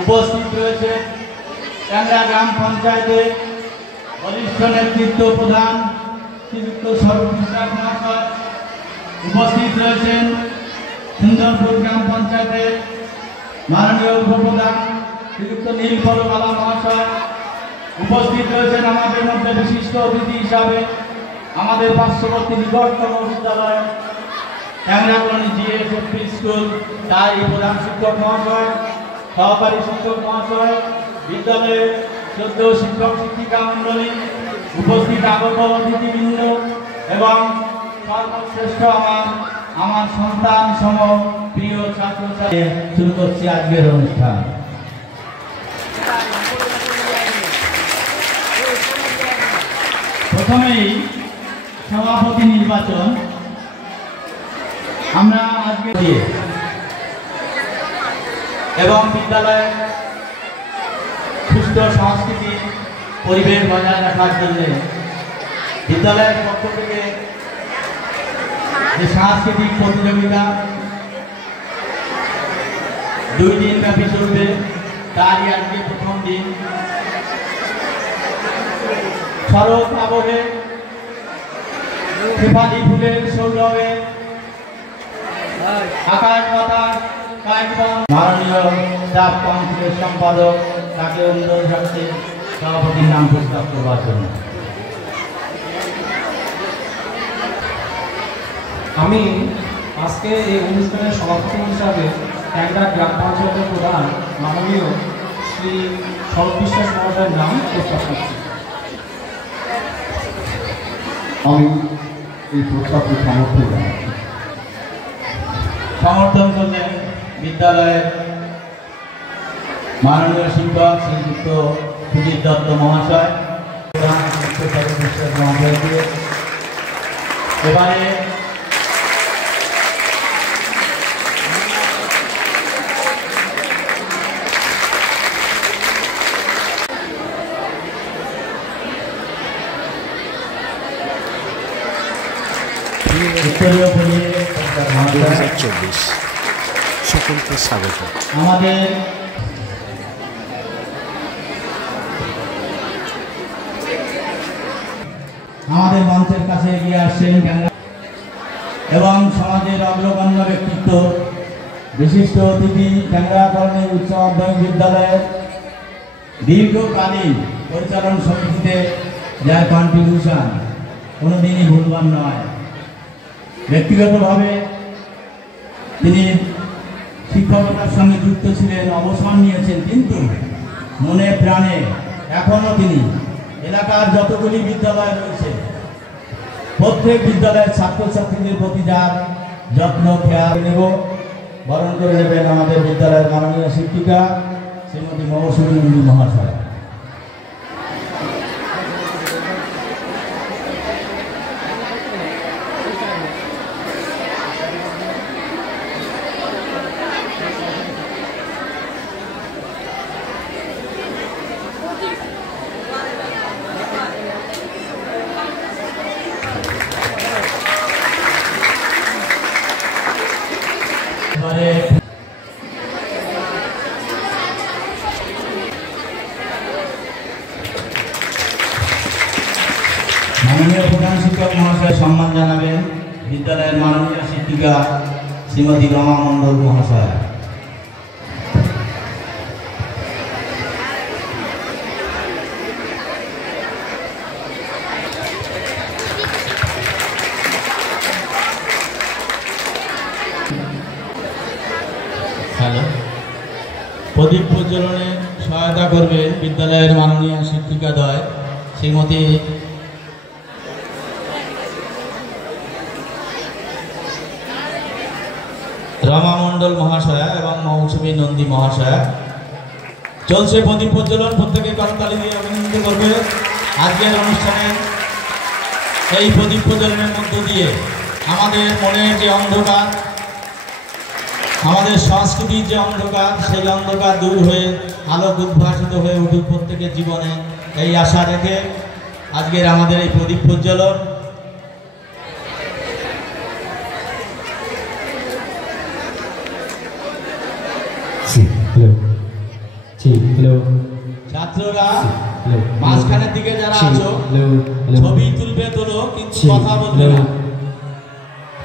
উপস্থিত রয়েছে ট্যাংরা গ্রাম পঞ্চায়েতের বরিষ্ঠ নেতৃত্ব প্রধান শ্রীযুক্ত স্বরূপ বিশ্বাস মহাশয়। উপস্থিত রয়েছেন সুন্দরপুর গ্রাম পঞ্চায়েতের মাননীয় উপপ্রধান শ্রীযুক্ত নীলপরবালা মহাশয়। উপস্থিত রয়েছেন আমাদের মধ্যে বিশিষ্ট অতিথি হিসাবে আমাদের পার্শ্ববর্তী নিকটতম বিদ্যালয় ট্যাংরা কলোনি জিএসএফপি স্কুল তার প্রধান শিক্ষক মহাশয়, সহকারী শিক্ষক মহাশয়, বিদ্যালয়ের 14 শিক্ষক শিক্ষিকা মণ্ডলী, উপস্থিত আগত অতিথিবৃন্দ এবং সর্বশ্রেষ্ঠ আমার সন্তান সম প্রিয় ছাত্রছাত্রী, শুরু করছি আজকের অনুষ্ঠান। প্রথমেই সভাপতি নির্বাচন আমরা আজকে দিয়ে এবং বিদ্যালয়ে সুস্থ সংস্কৃতি পরিবেশ বজায় রাখার জন্য বিদ্যালয়ের পক্ষ থেকে যে সাংস্কৃতিক প্রতিযোগিতা 2 দিন ব্যাপী চলবে, তারই আজকে প্রথম দিন। শরৎ আবহে শেফালি ফুলের সৌরভে আকাশ বাতাস মাননীয় স্টাফ কাউন্সিলের সম্পাদক তাকে অনুরোধ রাখছে সভাপতির নাম প্রস্তাব করবার জন্য। আমি আজকে এই অনুষ্ঠানের সভাপতি হিসাবে ট্যাংরা গ্রাম পঞ্চায়েতের প্রধান মাননীয় শ্রী স্বরূপ বিশ্বাস মহাশয়ের নাম প্রস্তাব করছি। আমি এই প্রস্তাবকে সমর্থন জানাচ্ছি। সমর্থন করলেন বিদ্যালয়ের মাননীয় শিক্ষক শ্রীযুক্ত সুজিত দত্ত মহাশয়। এবারে উত্তরীয় পড়িয়ে 2024 সকলকে স্বাগত। আমাদের মঞ্চের কাছে এগিয়ে আসছেন এবং সমাজের অগ্রগণ্য ব্যক্তিত্ব বিশিষ্ট অতিথি ট্যাংরা কলোনি উচ্চ মাধ্যমিক বিদ্যালয়ের দীর্ঘকালীন পরিচালন সমিতিতে যার কন্ট্রিবিউশন কোনোদিনই ভুলবার নয়। ব্যক্তিগতভাবে তিনি শিক্ষকতার সঙ্গে যুক্ত ছিলেন, অবসর নিয়েছেন, কিন্তু মনে প্রাণে এখনও তিনি এলাকার যতগুলি বিদ্যালয় রয়েছে প্রত্যেক বিদ্যালয়ের ছাত্রছাত্রীদের প্রতি যার যত্ন খেয়াল নেব। বরণ করে নেবেন আমাদের বিদ্যালয়ের মাননীয় শিক্ষিকা শ্রীমতী মৌসুমী নন্দী মহাশয়। মাননীয় প্রধান শিক্ষক মহাশয় সম্মান জানাবেন বিদ্যালয়ের মাননীয় শিক্ষিকা শ্রীমতী রমা মণ্ডল মহাশয়। প্রদীপ প্রজ্বলনে সহায়তা করবে বিদ্যালয়ের মাননীয় শিক্ষিকাদ্বয় শ্রীমতী রমা মণ্ডল মহাশয়া এবং মৌসুমী নন্দী মহাশয়া। চলছে প্রদীপ প্রজ্বলন, প্রত্যেকে করতালি দিয়ে অভিনন্দিত করবে। আজকের অনুষ্ঠানে এই প্রদীপ প্রজ্বলনের মধ্য দিয়ে আমাদের মনের যে অন্ধকার, আমাদের সংস্কৃতির যে অন্ধকার, সেই অন্ধকার দূর হয়ে আলোক উদ্ভাসিত হয়ে উঠুক প্রত্যেকের জীবনে, এই আশা রেখে আজকের আমাদের এই প্রদীপ প্রজ্বলন। ছাত্ররা মাঝখানের দিকে যারা আছো ছবি তুলবে তোলো, কিন্তু কথা বলবে না,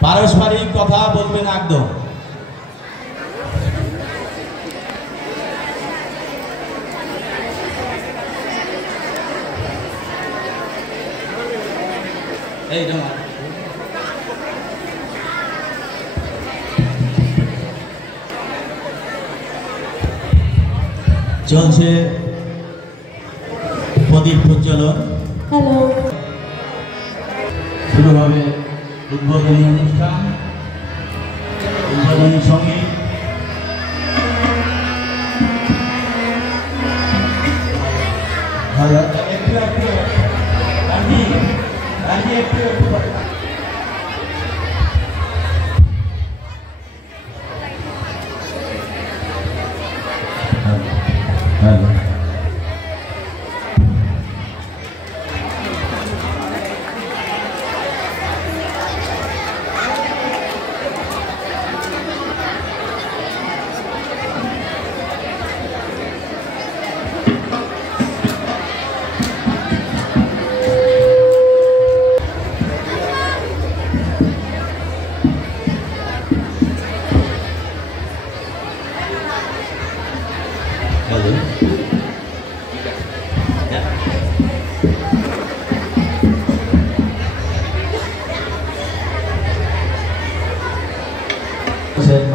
পারস্পরিক কথা বলবে না একদম। এই চলছে প্রদীপ প্রজ্বলন। শুরু হবে উদ্বোধনী অনুষ্ঠান, উদ্বোধনী সঙ্গীত।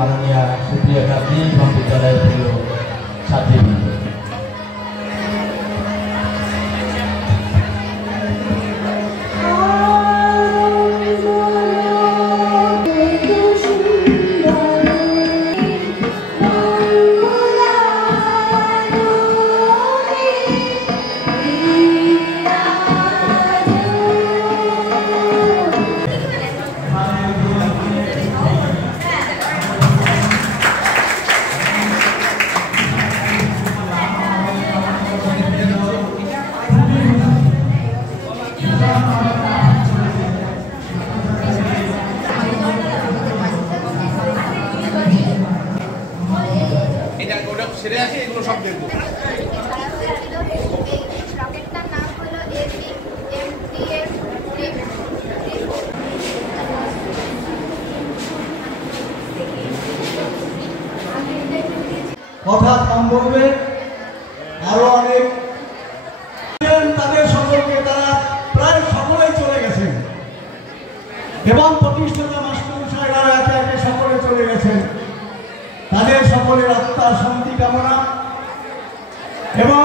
মাননীয় সুপ্রিয় কাজী এবং বিদ্যালয়ের প্রিয় ছাত্রীবৃন্দ, কথা কম বলবে, আরো অনেক তাদের সকলকে, তারা প্রায় সকলেই চলে গেছেন এবং প্রতিষ্ঠাতা মাস্টারমশাইরা একে একে সকলে চলে গেছেন। তাদের সকলের আত্মার শান্তি কামনা এবং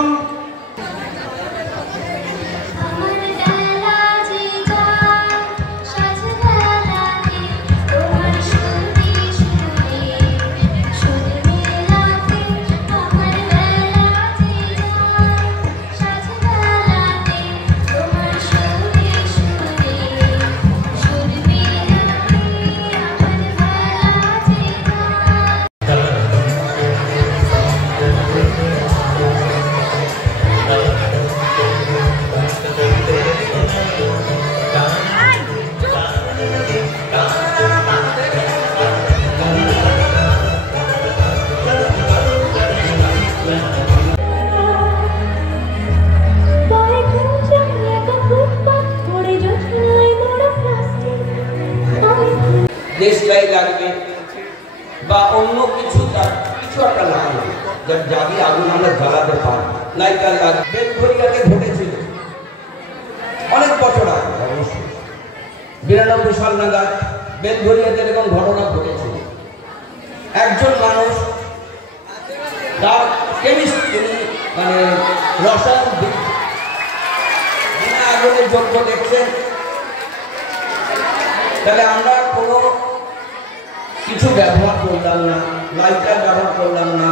দেশলাই লাগবে বা অন্য কিছু, তার কিছু একটা লাগবে যার জাগিয়ে আগুন আমরা জ্বালাতে পারি। লাইটার লাগবে। বেলঘরিয়াতে ঘটেছিল অনেক বছর আগে, অবশ্যই 92 সাল নাগাদ বেলঘরিয়াতে এরকম ঘটনা ঘটেছিল। একজন মানুষ তার কেমিস্ট্রি মানে রসায়ন বিনা আগুনের যোগ্য দেখছেন। তাহলে আমরা কোনো কিছু ব্যবহার করলাম না, লাইটার ব্যবহার করলাম না।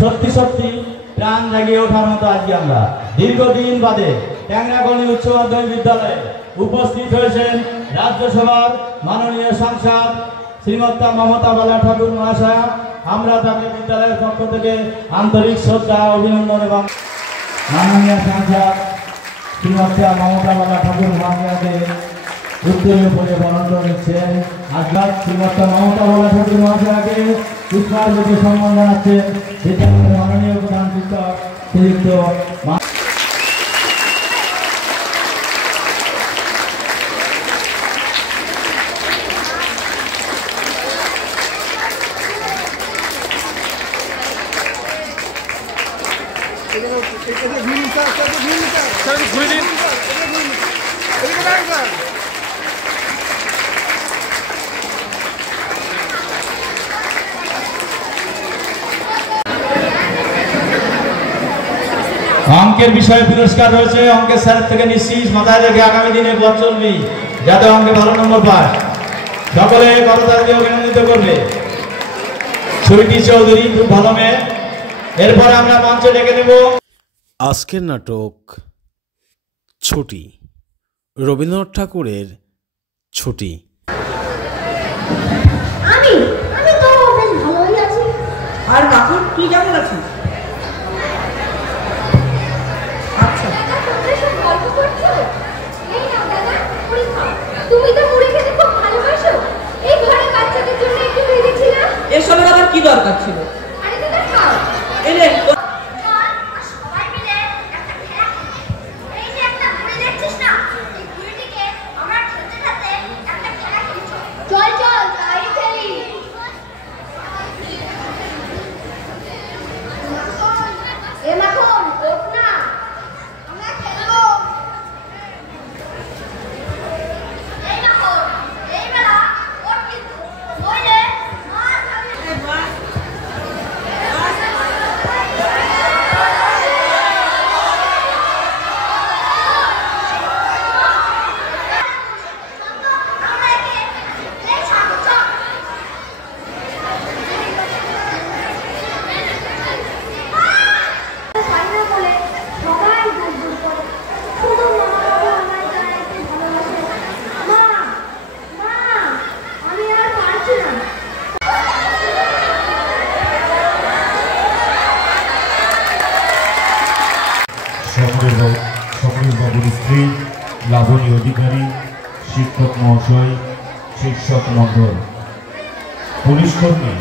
সত্যি সত্যি প্রাণ জাগিয়ে ওঠার মতো আজকে আমরা দীর্ঘদিন বাদে ট্যাংরাগণী উচ্চ মাধ্যমিক বিদ্যালয়ে উপস্থিত হয়েছেন রাজ্যসভার মাননীয় সাংসদ শ্রীমতী মমতা বালা ঠাকুর মহাশয়া। আমরা তাকে বিদ্যালয়ের পক্ষ থেকে আন্তরিক শ্রদ্ধা অভিনন্দন এবং মাননীয় সাংসদ শ্রীমতী মমতা বালা ঠাকুর মহাশয়াকে উত্তরীয় পরে বরণ নিচ্ছেন। আজকাল শ্রীমতী মমতা বালা ঠাকুর মহাশয়াকে পুষ্পার প্রতি সম্মান জানাচ্ছেন বিদ্যালয়ের মাননীয় প্রধান শিক্ষক শ্রীযুক্ত অঙ্কের বিষয়ে পুরস্কার রয়েছে। অঙ্কের স্যার থেকে নিশ্চিত মাথায় রেখে আগামী দিনে পথ চলবি যাতে অঙ্কে ভালো নম্বর পায়। সকলে করতালি দিয়ে অভিনন্দিত করবে। সুইটি চৌধুরী খুব ভালো মেয়ে। এরপরে আমরা মঞ্চে ডেকে নেব আজকের নাটক ছুটি, রবীন্দ্রনাথ ঠাকুরের ছুটি। আমি তো বেশ ভালোই আছি। আর কাকু তুই কেমন আছিস? আচ্ছা গল্প করছো? এই নাও দাদা, মুড়ি খাও। তুমি তো মুড়ি খেতে খুব ভালোবাসো। এই ঘরে বাচ্চাদের জন্য একটু ভেজেছিলাম। এসবের আবার কি দরকার ছিল? আরে দাদা খাও। এলে সবাই মিলে একটা খেলা খেলি। এই যে একটা ঘুড়ি দেখছিস না, এই ঘুড়িটিকে আমরা খেলতে খেলতে একটা খেলা খেলি। চল চল তাই খেলি। এ মাখন ওঠ না, আমরা খেলবো। এই মাখন এই বেলা ওঠ কিন্তু, নইলে মার খাবি। আমরা একে এই সাহায্য পাইনা বলে সবাই দূর দূর করে। শুধু মা বাবা আমার গায়ে একটু ভালোবাসে। মা মা আমি আর পারছি না। সমরেশ বাবুর স্ত্রী লাবণী অধিকারী, শিক্ষক মহাশয়, শিক্ষক মণ্ডল, পুলিশ কর্মী